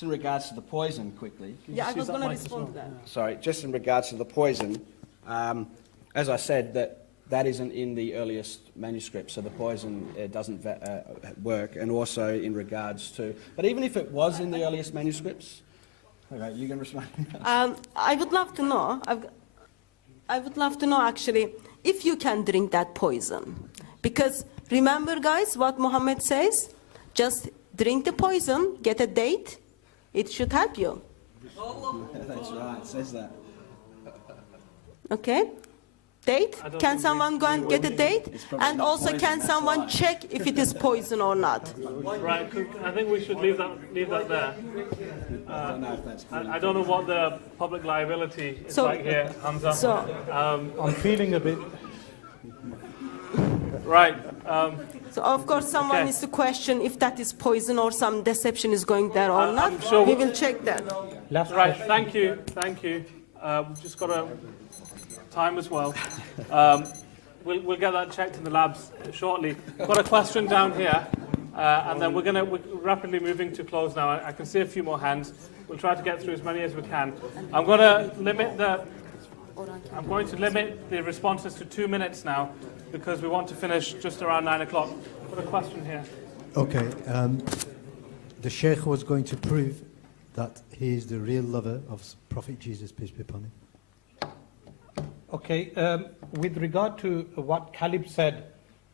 Just in regards to the poison, quickly. Yeah, I was going to respond to that. Sorry, just in regards to the poison, as I said, that isn't in the earliest manuscript, so the poison doesn't work, and also in regards to... But even if it was in the earliest manuscripts... Okay, you can respond. I would love to know, I would love to know actually, if you can drink that poison. Because remember guys, what Muhammad says? Just drink the poison, get a date, it should help you. That's right, it says that. Okay? Date? Can someone go and get a date? And also can someone check if it is poison or not? Right, I think we should leave that there. I don't know what the public liability is like here, Hamza. I'm feeling a bit... Right. So of course someone needs to question if that is poison or some deception is going there or not. I'm sure we will check that. Right, thank you. We've just got a time as well. We'll get that checked in the labs shortly. Got a question down here, and then we're rapidly moving to close now. I can see a few more hands. We'll try to get through as many as we can. I'm going to limit the responses to 2 minutes now, because we want to finish just around 9 o'clock. Got a question here. Okay, the Sheikh was going to prove that he is the real lover of Prophet Jesus, peace be upon him. Okay, with regard to what Caleb said,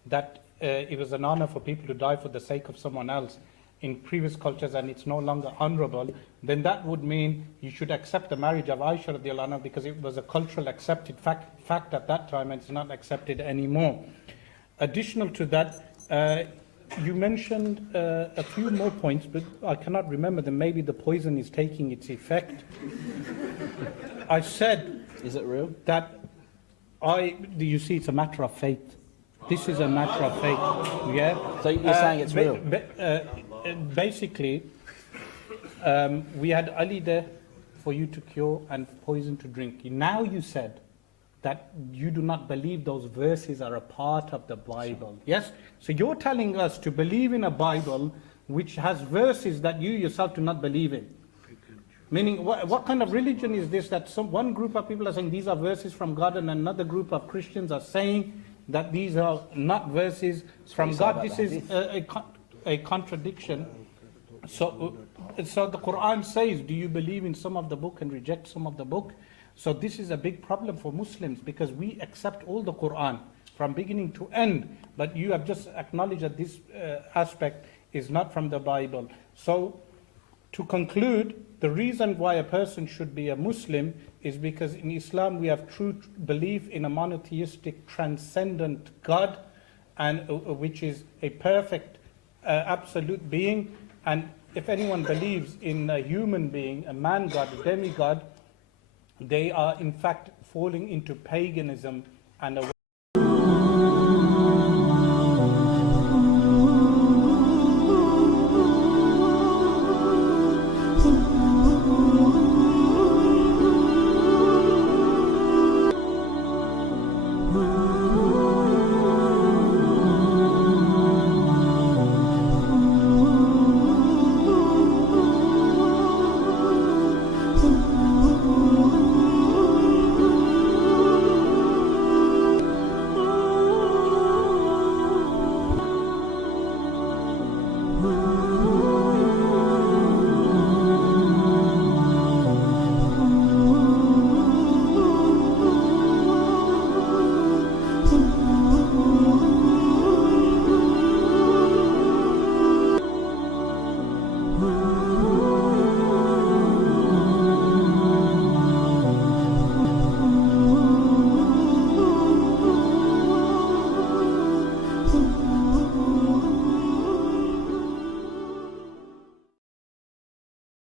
that it was an honor for people to die for the sake of someone else in previous cultures and it's no longer honorable, then that would mean you should accept the marriage of Aisha radiallahu anha because it was a cultural accepted fact at that time and it's not accepted anymore. Additional to that, you mentioned a few more points, but I cannot remember them. Maybe the poison is taking its effect. I said... Is it real? That you see, it's a matter of faith. This is a matter of faith, yeah? So you're saying it's real? Basically, we had Ali there for you to cure and poison to drink. Now you said that you do not believe those verses are a part of the Bible. Yes? So you're telling us to believe in a Bible which has verses that you yourself do not believe in. Meaning, what kind of religion is this that one group of people are saying these are verses from God and another group of Christians are saying that these are not verses from God? This is a contradiction. So the Quran says, do you believe in some of the book and reject some of the book? So this is a big problem for Muslims because we accept all the Quran from beginning to end, but you have just acknowledged that this aspect is not from the Bible. So to conclude, the reason why a person should be a Muslim is because in Islam we have true belief in a monotheistic, transcendent God, and which is a perfect, absolute being. And if anyone believes in a human being, a man God, a demigod, they are in fact falling into paganism and